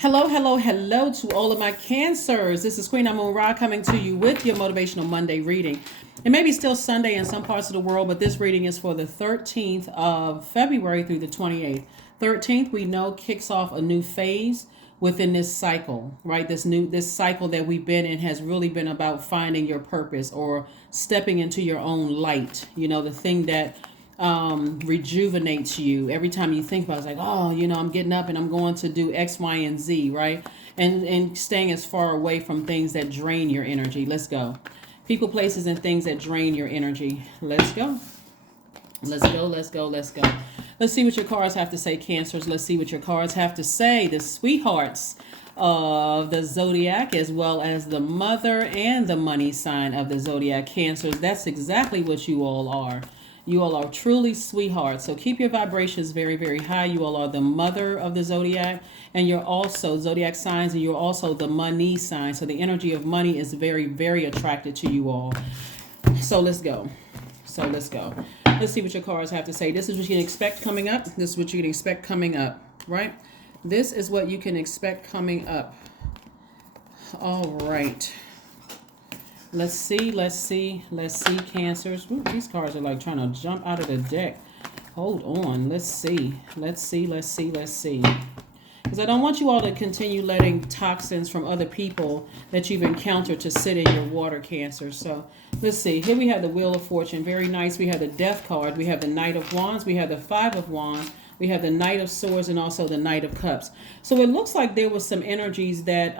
Hello, hello, hello to all of my cancers. This is Queen Amun Ra coming to you with your Motivational Monday reading. It may be still Sunday in some parts of the world, but this reading is for the 13th of February through the 28th. 13th, we know, kicks off a new phase within this cycle, right? This cycle that we've been in has really been about finding your purpose or stepping into your own light. The thing that rejuvenates you every time you think about it. It's like, oh, I'm getting up and I'm going to do X, Y, and Z, right? And staying as far away from things that drain your energy. Let's go. People, places, and things that drain your energy. Let's go. Let's go, let's go, let's go. Let's see what your cards have to say, Cancers. Let's see what your cards have to say. The sweethearts of the Zodiac, as well as the mother and the money sign of the Zodiac, Cancers. That's exactly what you all are. You all are truly sweethearts. So keep your vibrations very, very high. You all are the mother of the Zodiac, and you're also Zodiac signs, and you're also the money sign. So the energy of money is very, very attracted to you all. So let's go. Let's see what your cards have to say. This is what you can expect coming up. This is what you can expect coming up, right? This is what you can expect coming up. All right. Let's see, Cancers. Ooh, these cards are like trying to jump out of the deck. Hold on. Let's see. Because I don't want you all to continue letting toxins from other people that you've encountered to sit in your water, Cancer. So let's see. Here we have the Wheel of Fortune. Very nice. We have the Death card. We have the Knight of Wands. We have the Five of Wands. We have the Knight of Swords and also the Knight of Cups. So it looks like there was some energies that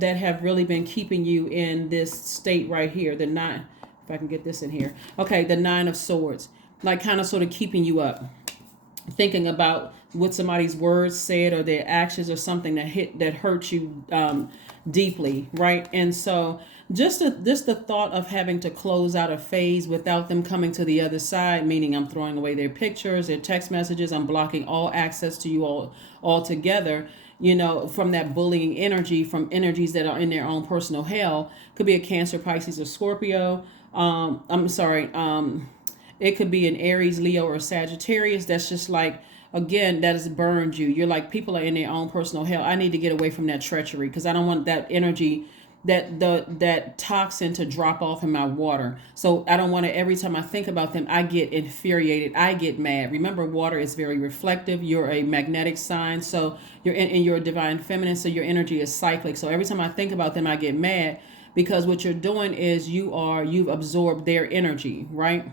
that have really been keeping you in this state right here. The nine, if I can get this in here. Okay, the Nine of Swords, like kind of sort of keeping you up, thinking about what somebody's words said or their actions or something that hurt you deeply, right? And so just the thought of having to close out a phase without them coming to the other side, meaning I'm throwing away their pictures, their text messages, I'm blocking all access to you all altogether, from that bullying energy, from energies that are in their own personal hell. Could be a Cancer, Pisces, or Scorpio. It could be an Aries, Leo, or Sagittarius. That's just like, again, that has burned you. You're like, people are in their own personal hell. I need to get away from that treachery because I don't want that energy, that toxin to drop off in my water. So I don't want to, every time I think about them, I get infuriated. I get mad. Remember, water is very reflective. You're a magnetic sign. So you're in your divine feminine. So your energy is cyclic. So every time I think about them, I get mad because what you're doing is you've absorbed their energy, right?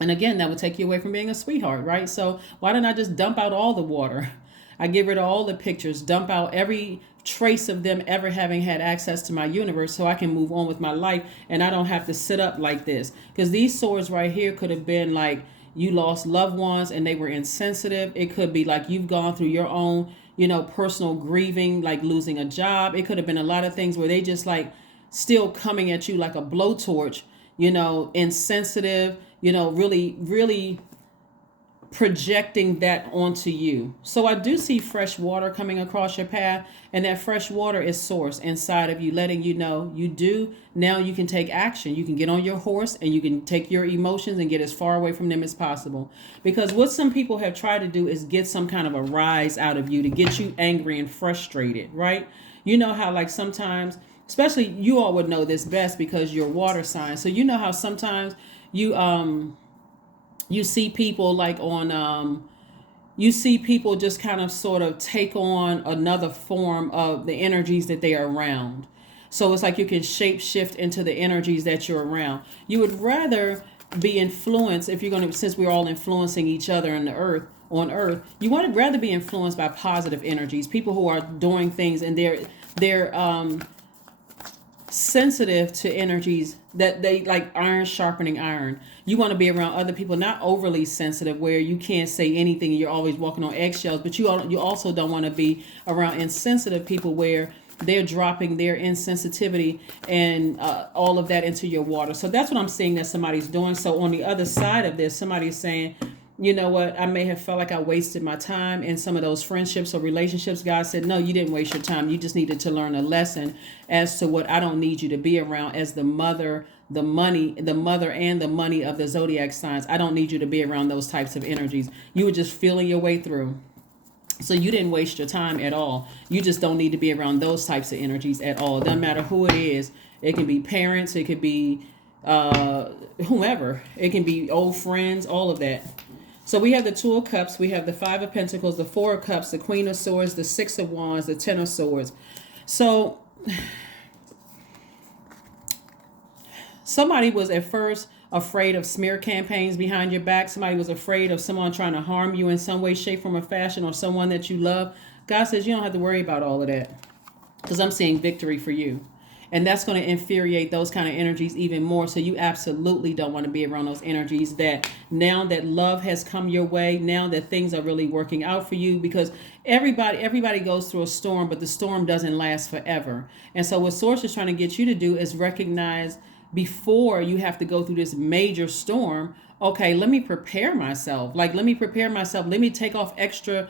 And again, that would take you away from being a sweetheart, right? So why don't I just dump out all the water? I get rid of all the pictures, dump out every trace of them ever having had access to my universe so I can move on with my life and I don't have to sit up like this. Because these swords right here could have been like you lost loved ones and they were insensitive. It could be like you've gone through your own, personal grieving, like losing a job. It could have been a lot of things where they just like still coming at you like a blowtorch, insensitive, really, really projecting that onto you. So I do see fresh water coming across your path, and that fresh water is source inside of you, letting you know now you can take action. You can get on your horse and you can take your emotions and get as far away from them as possible. Because what some people have tried to do is get some kind of a rise out of you to get you angry and frustrated, right? You know how like sometimes, especially you all would know this best because you're water signs. So you know how sometimes you see people like you see people just kind of sort of take on another form of the energies that they are around. So it's like you can shape shift into the energies that you're around. You would rather be influenced, if you're going to, since we're all influencing each other on earth, you want to rather be influenced by positive energies, people who are doing things and they're sensitive to energies that they like iron sharpening iron. You want to be around other people, not overly sensitive where you can't say anything and you're always walking on eggshells, but you also don't want to be around insensitive people where they're dropping their insensitivity and all of that into your water. So that's what I'm seeing that somebody's doing. So on the other side of this, somebody's saying, you know what, I may have felt like I wasted my time in some of those friendships or relationships. God said, no, you didn't waste your time. You just needed to learn a lesson as to what I don't need you to be around as the mother, the mother and the money of the Zodiac signs. I don't need you to be around those types of energies. You were just feeling your way through. So you didn't waste your time at all. You just don't need to be around those types of energies at all. It doesn't matter who it is. It can be parents. It could be whomever. It can be old friends, all of that. So we have the Two of Cups. We have the Five of Pentacles, the Four of Cups, the Queen of Swords, the Six of Wands, the Ten of Swords. So somebody was at first afraid of smear campaigns behind your back. Somebody was afraid of someone trying to harm you in some way, shape, form, or fashion, or someone that you love. God says you don't have to worry about all of that, because I'm seeing victory for you. And that's going to infuriate those kind of energies even more. So you absolutely don't want to be around those energies. That now that love has come your way, now that things are really working out for you, because everybody goes through a storm, but the storm doesn't last forever. And so what Source is trying to get you to do is recognize, before you have to go through this major storm, okay, let me prepare myself. Let me take off extra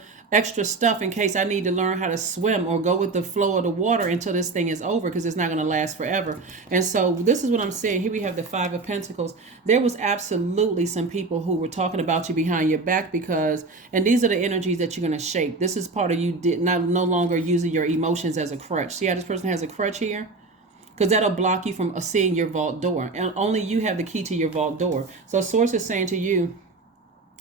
stuff in case I need to learn how to swim or go with the flow of the water until this thing is over, because it's not going to last forever. And so this is what I'm saying. Here we have the Five of Pentacles. There was absolutely some people who were talking about you behind your back, and these are the energies that you're going to shape. This is part of you no longer using your emotions as a crutch. See how this person has a crutch here? Because that'll block you from seeing your vault door. And only you have the key to your vault door. So Source is saying to you,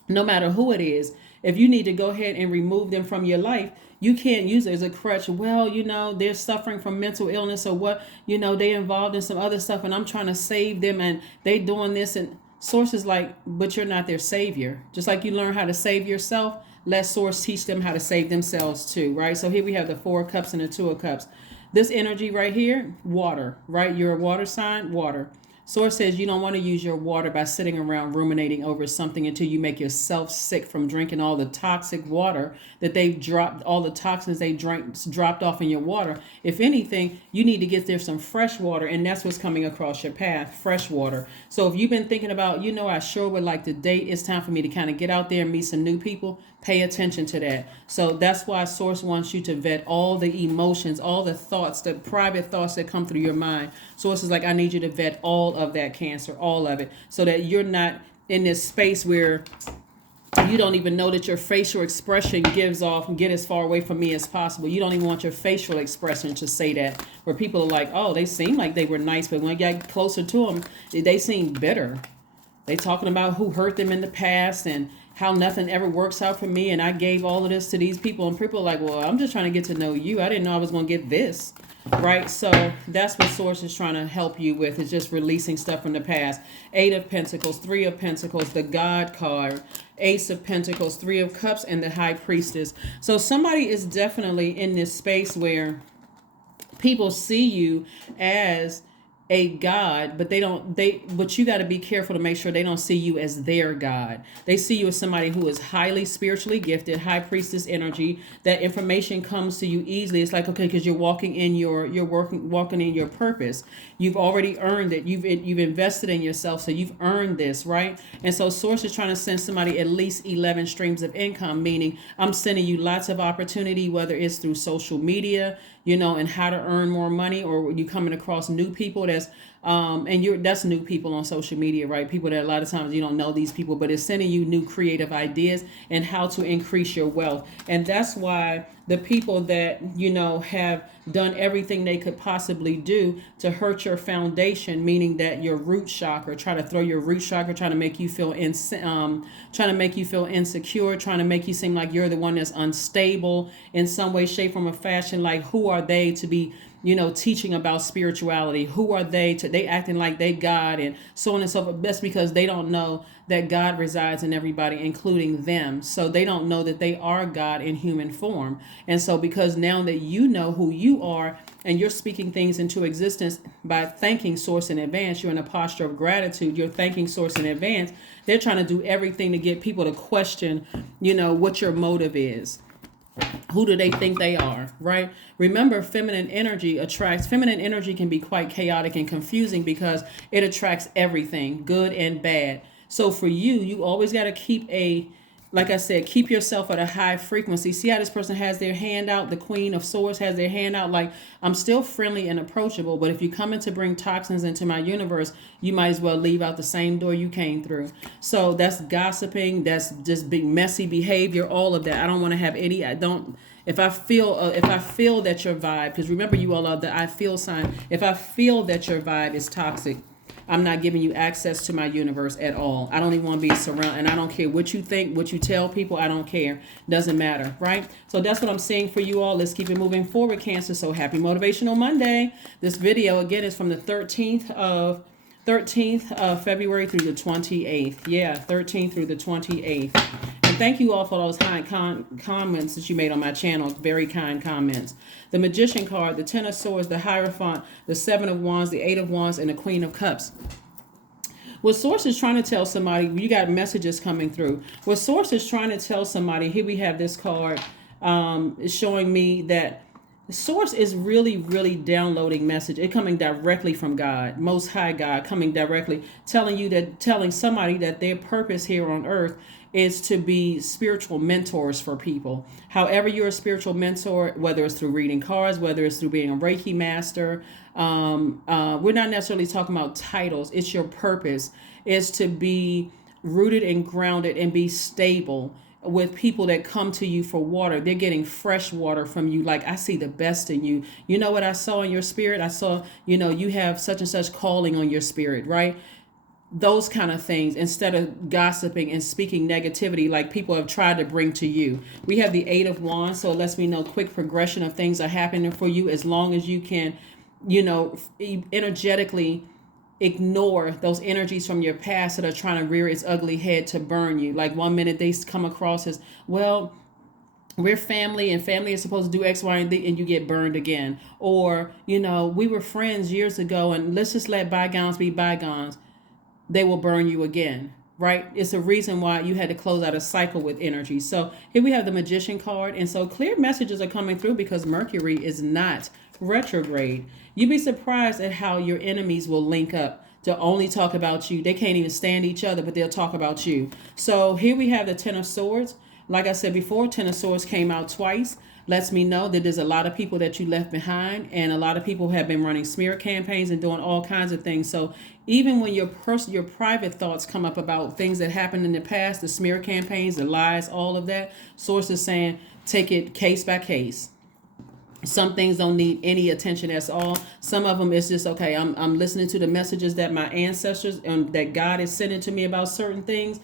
no matter who it is, if you need to go ahead and remove them from your life, you can't use it as a crutch. Well, they're suffering from mental illness, or what, they're involved in some other stuff, and I'm trying to save them, and they doing this. And Source is like, but you're not their savior. Just like you learn how to save yourself, let Source teach them how to save themselves too, right? So here we have the Four of Cups and the Two of Cups. This energy right here, water, right? You're a water sign, water. Source says you don't want to use your water by sitting around ruminating over something until you make yourself sick from drinking all the toxic water that they've dropped, all the toxins they drank, dropped off in your water. If anything, you need to get there some fresh water, and that's what's coming across your path, fresh water. So if you've been thinking about, I sure would like to date, it's time for me to kind of get out there and meet some new people, pay attention to that. So that's why Source wants you to vet all the emotions, all the thoughts, the private thoughts that come through your mind. Source is like, I need you to vet all of that, Cancer, all of it, so that you're not in this space where you don't even know that your facial expression gives off and get as far away from me as possible. You don't even want your facial expression to say that, where people are like, oh, they seem like they were nice, but when I got closer to them, they seem bitter. They talking about who hurt them in the past and how nothing ever works out for me, and I gave all of this to these people, and people are like, well, I'm just trying to get to know you. I didn't know I was going to get this. Right? So that's what Source is trying to help you with, is just releasing stuff from the past. Eight of Pentacles, Three of Pentacles, the God card, Ace of Pentacles, Three of Cups, and the High Priestess. So somebody is definitely in this space where people see you as a God, but but you got to be careful to make sure they don't see you as their God. They see you as somebody who is highly spiritually gifted, High Priestess energy. That information comes to you easily. It's like, okay, because you're walking in walking in your purpose. You've already earned it. You've invested in yourself, so you've earned this, right? And so Source is trying to send somebody at least 11 streams of income, meaning I'm sending you lots of opportunity, whether it's through social media, and how to earn more money, or you coming across new people that's new people on social media, right? People that a lot of times you don't know these people, but it's sending you new creative ideas and how to increase your wealth. And that's why the people that have done everything they could possibly do to hurt your foundation, meaning that your root chakra, try to throw your root chakra, trying to make you feel insecure, trying to make you seem like you're the one that's unstable in some way, shape, form, or fashion. Like, who are they to be teaching about spirituality? Who are they acting like they God, and so on and so forth? That's because they don't know that God resides in everybody, including them. So they don't know that they are God in human form. And so because now that you know who you are, and you're speaking things into existence by thanking Source in advance, you're in a posture of gratitude, you're thanking Source in advance, they're trying to do everything to get people to question, what your motive is. Who do they think they are, right? Remember, feminine energy can be quite chaotic and confusing because it attracts everything, good and bad. So for you always got to keep a like I said, keep yourself at a high frequency. See how this person has their hand out? The Queen of Swords has their hand out. Like, I'm still friendly and approachable, but if you come in to bring toxins into my universe, you might as well leave out the same door you came through. So that's gossiping. That's just big messy behavior. All of that. I don't want to have any. I don't. If I feel that your vibe, because remember you all are the I feel sign. If I feel that your vibe is toxic, I'm not giving you access to my universe at all. I don't even want to be surrounded, and I don't care what you think, what you tell people. I don't care. Doesn't matter, right? So that's what I'm saying for you all. Let's keep it moving forward, Cancer. So happy Motivational Monday. This video, again, is from the 13th of February through the 28th. Yeah, 13th through the 28th. And thank you all for those kind comments that you made on my channel. Very kind comments. The Magician card, the Ten of Swords, the Hierophant, the Seven of Wands, the Eight of Wands, and the Queen of Cups. What Source is trying to tell somebody, you got messages coming through. What Source is trying to tell somebody, here we have this card, is showing me that the Source is really, really downloading message. It coming directly from God, Most High God, coming directly, telling somebody that their purpose here on earth is to be spiritual mentors for people. However, you're a spiritual mentor, whether it's through reading cards, whether it's through being a Reiki master. We're not necessarily talking about titles. It's your purpose is to be rooted and grounded and be stable with people that come to you for water. They're getting fresh water from you. Like, I see the best in you. You know what I saw in your spirit? I saw, you have such and such calling on your spirit, right? Those kind of things, instead of gossiping and speaking negativity like people have tried to bring to you. We have the Eight of Wands, so it lets me know quick progression of things are happening for you, as long as you can, energetically ignore those energies from your past that are trying to rear its ugly head to burn you. Like, one minute they come across as, well, we're family and family is supposed to do X, Y, and Z, and you get burned again. Or, we were friends years ago and let's just let bygones be bygones. They will burn you again, right? It's a reason why you had to close out a cycle with energy. So here we have the Magician card. And so clear messages are coming through because Mercury is not retrograde. You'd be surprised at how your enemies will link up to only talk about you. They can't even stand each other, but they'll talk about you. So here we have the Ten of Swords. Like I said before, Ten of Swords came out twice. Lets me know that there's a lot of people that you left behind, and a lot of people have been running smear campaigns and doing all kinds of things. So even when your private thoughts come up about things that happened in the past, the smear campaigns, the lies, all of that, Source is saying take it case by case. Some things don't need any attention at all. Some of them is just, okay, I'm listening to the messages that my ancestors and that God is sending to me about certain things.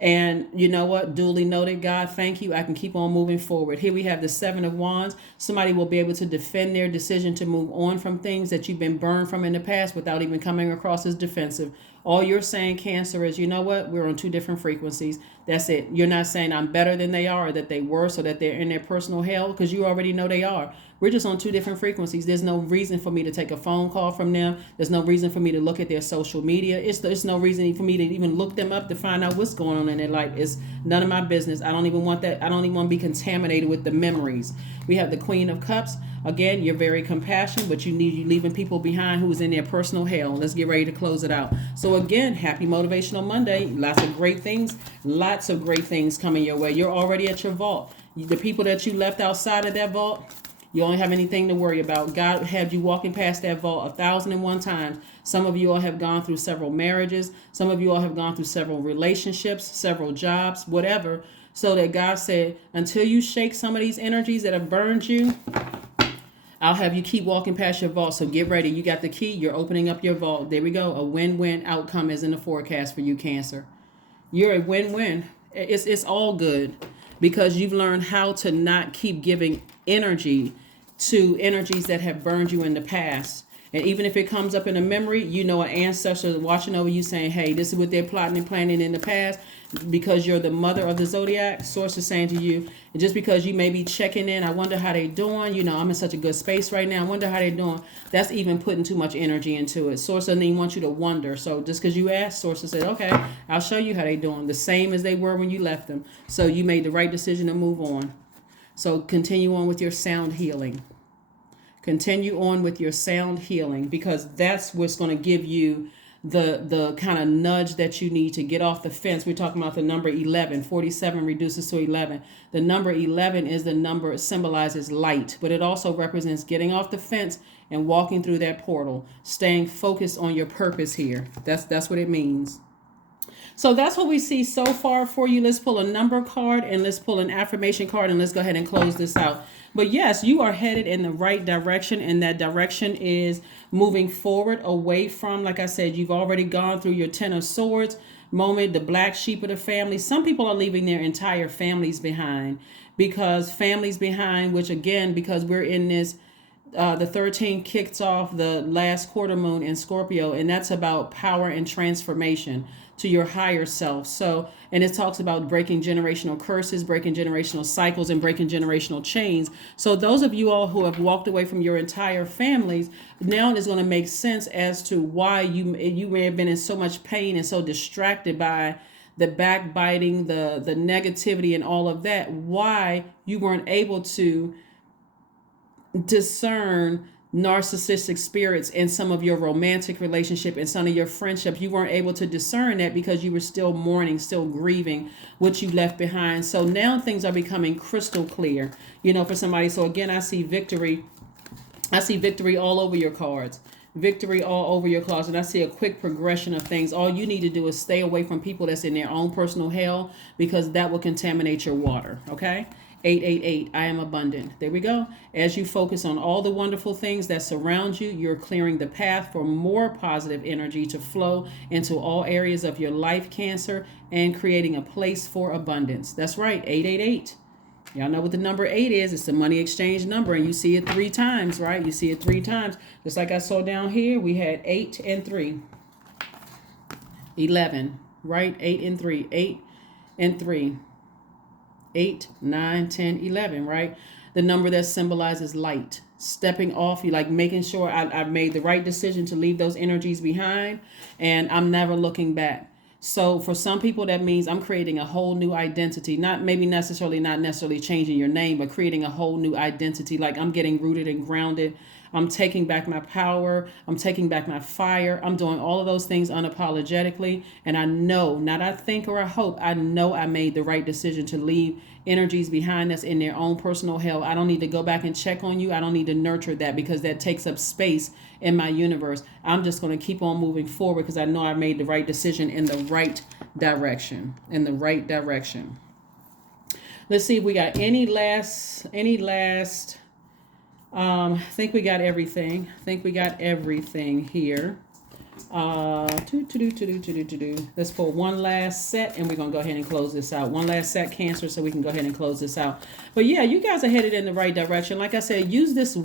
And you know what? Duly noted, God, thank you. I can keep on moving forward. Here we have the Seven of Wands. Somebody will be able to defend their decision to move on from things that you've been burned from in the past without even coming across as defensive. All you're saying, Cancer, is, you know what? We're on two different frequencies. That's it. You're not saying I'm better than they are, or that they were, so that they're in their personal hell, because you already know they are. We're just on two different frequencies. There's no reason for me to take a phone call from them. There's no reason for me to look at their social media. It's no reason for me to even look them up to find out what's going on in their life. It's none of my business. I don't even want that. I don't even want to be contaminated with the memories. We have the Queen of Cups. Again, you're very compassionate, but you leaving people behind who's in their personal hell. Let's get ready to close it out. So again, happy Motivational Monday. Lots of great things coming your way. You're already at your vault. The people that you left outside of that vault, you don't have anything to worry about. God had you walking past that vault 1,001 times. Some of you all have gone through several marriages. Some of you all have gone through several relationships, several jobs, whatever. So that God said, until you shake some of these energies that have burned you, I'll have you keep walking past your vault. So get ready. You got the key. You're opening up your vault. There we go. A win-win outcome is in the forecast for you, Cancer. You're a win-win. It's all good because you've learned how to not keep giving energy to energies that have burned you in the past. And even if it comes up in a memory, an ancestor is watching over you saying, hey, this is what they're plotting and planning in the past. Because you're the mother of the Zodiac, Source is saying to you, and just because you may be checking in, I wonder how they're doing. I'm in such a good space right now. I wonder how they're doing. That's even putting too much energy into it. Source doesn't even want you to wonder. So just because you asked, Source said, okay, I'll show you how they're doing. The same as they were when you left them. So you made the right decision to move on. So continue on with your sound healing. Continue on with your sound healing, because that's what's going to give you the kind of nudge that you need to get off the fence. We're talking about the number 11. 47 reduces to 11. The number 11 is the number, it symbolizes light, but it also represents getting off the fence and walking through that portal, staying focused on your purpose here. That's what it means. So that's what we see so far for you. Let's pull a number card and let's pull an affirmation card and let's go ahead and close this out. But yes, you are headed in the right direction, and that direction is moving forward away from, like I said, you've already gone through your Ten of Swords moment, the black sheep of the family. Some people are leaving their entire families behind, which again, because we're in this, the 13 kicks off the last quarter moon in Scorpio, and that's about power and transformation to your higher self. So, and it talks about breaking generational curses, breaking generational cycles, and breaking generational chains. So those of you all who have walked away from your entire families, now it is going to make sense as to why you may have been in so much pain and so distracted by the backbiting, the negativity, and all of that, why you weren't able to discern narcissistic spirits in some of your romantic relationship and some of your friendships. You weren't able to discern that because you were still mourning, still grieving what you left behind. So now things are becoming crystal clear, for somebody. So again, I see victory. I see victory all over your cards. Victory all over your cards. And I see a quick progression of things. All you need to do is stay away from people that's in their own personal hell, because that will contaminate your water. Okay? 888, I am abundant. There we go. As you focus on all the wonderful things that surround you, you're clearing the path for more positive energy to flow into all areas of your life, Cancer, and creating a place for abundance. That's right, 888. Y'all know what the number 8 is. It's the money exchange number, and you see it 3 times, right? You see it 3 times. Just like I saw down here, we had 8 and 3. 11, right? 8 and 3. 8 and 3. 8, 9, 10, 11, right? The number that symbolizes light, stepping off, you like making sure I made the right decision to leave those energies behind, and I'm never looking back. So for some people, that means I'm creating a whole new identity, not necessarily changing your name, but creating a whole new identity. Like I'm getting rooted and grounded. I'm taking back my power. I'm taking back my fire. I'm doing all of those things unapologetically. And I know, not I think or I hope, I know I made the right decision to leave energies behind us in their own personal hell. I don't need to go back and check on you. I don't need to nurture that, because that takes up space in my universe. I'm just going to keep on moving forward because I know I made the right decision in the right direction. Let's see if we got any last I think we got everything. Here. Let's pull one last set, and we're going to go ahead and close this out. One last set, Cancer, so we can go ahead and close this out. But yeah, you guys are headed in the right direction. Like I said, use this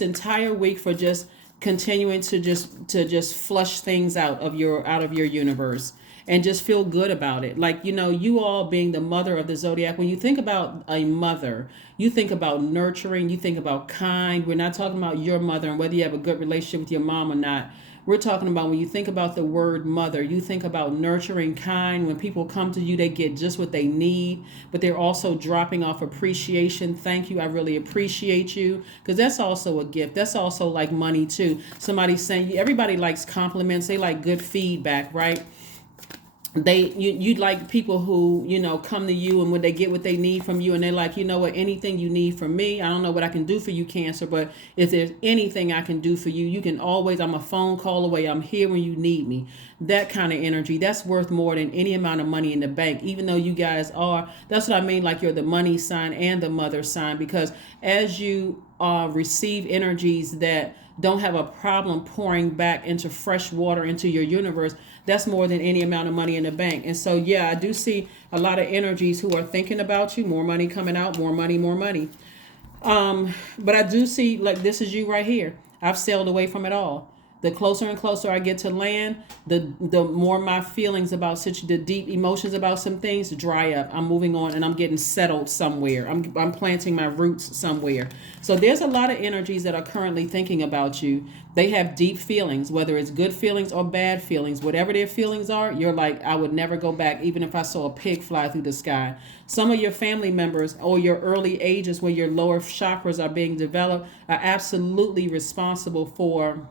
entire week for just continuing to just flush things out of your universe. And just feel good about it. Like, you all being the mother of the Zodiac, when you think about a mother, you think about nurturing, you think about kind. We're not talking about your mother and whether you have a good relationship with your mom or not. We're talking about when you think about the word mother, you think about nurturing, kind. When people come to you, they get just what they need, but they're also dropping off appreciation. Thank you. I really appreciate you. Because that's also a gift. That's also like money too. Somebody saying, everybody likes compliments. They like good feedback, right? You'd like people who, come to you, and when they get what they need from you, and they're like, anything you need from me, I don't know what I can do for you, Cancer, but if there's anything I can do for you, you can always, I'm a phone call away. I'm here when you need me. That kind of energy, that's worth more than any amount of money in the bank, even though you guys are, that's what I mean, like you're the money sign and the mother sign, because as you receive energies that don't have a problem pouring back into fresh water into your universe, that's more than any amount of money in the bank. And so, yeah, I do see a lot of energies who are thinking about you, more money coming out, more money. But I do see, like, this is you right here. I've sailed away from it all. The closer and closer I get to land, the more my feelings about the deep emotions about some things dry up. I'm moving on, and I'm getting settled somewhere. I'm planting my roots somewhere. So there's a lot of energies that are currently thinking about you. They have deep feelings, whether it's good feelings or bad feelings. Whatever their feelings are, you're like, I would never go back, even if I saw a pig fly through the sky. Some of your family members or your early ages where your lower chakras are being developed are absolutely responsible for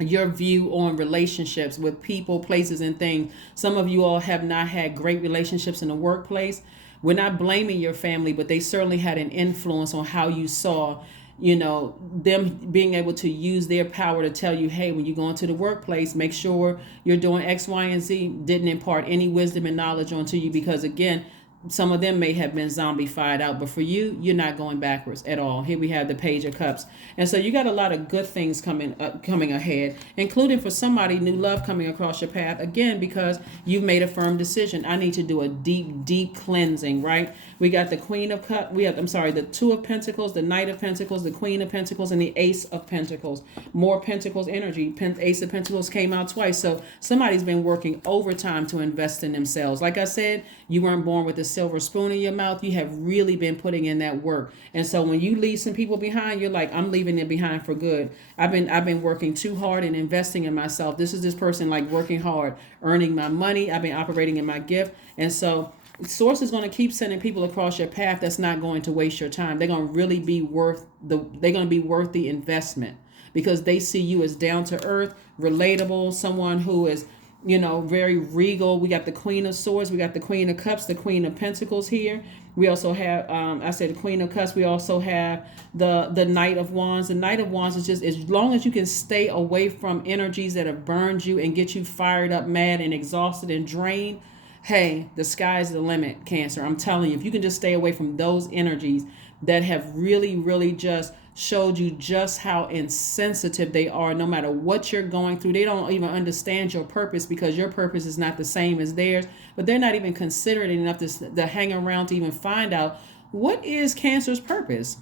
your view on relationships with people, places, and things. Some of you all have not had great relationships in the workplace. We're not blaming your family, but they certainly had an influence on how you saw, them being able to use their power to tell you, hey, when you go into the workplace, make sure you're doing X, Y, and Z. Didn't impart any wisdom and knowledge onto you because, again, some of them may have been zombified out, but for you, you're not going backwards at all. Here we have the Page of Cups, and so you got a lot of good things coming ahead, including for somebody new love coming across your path again because you've made a firm decision. I need to do a deep cleansing. Right? We got the Queen of Cups. The Two of Pentacles, the Knight of Pentacles, the Queen of Pentacles, and the Ace of Pentacles. More Pentacles energy. Ace of Pentacles came out twice, so somebody's been working overtime to invest in themselves. Like I said, you weren't born with a silver spoon in your mouth. You have really been putting in that work. And so when you leave some people behind, you're like, I'm leaving them behind for good. I've been working too hard and investing in myself. This person like working hard, earning my money. I've been operating in my gift. And so Source is going to keep sending people across your path that's not going to waste your time. They're going to really be worth the investment because they see you as down to earth, relatable, someone who is very regal. We got the Queen of Swords, we got the Queen of Cups, the Queen of Pentacles here. We also have, I said the Queen of Cups. We also have the Knight of Wands. The Knight of Wands is just as long as you can stay away from energies that have burned you and get you fired up, mad, and exhausted and drained. Hey, the sky's the limit, Cancer. I'm telling you, if you can just stay away from those energies that have really just showed you just how insensitive they are, no matter what you're going through. They don't even understand your purpose because your purpose is not the same as theirs, but they're not even considerate enough to hang around to even find out what is Cancer's purpose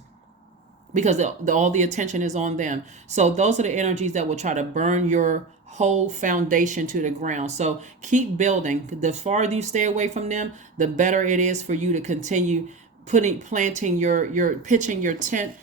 because all the attention is on them. So those are the energies that will try to burn your whole foundation to the ground. So keep building. The farther you stay away from them, the better it is for you to continue pitching your tent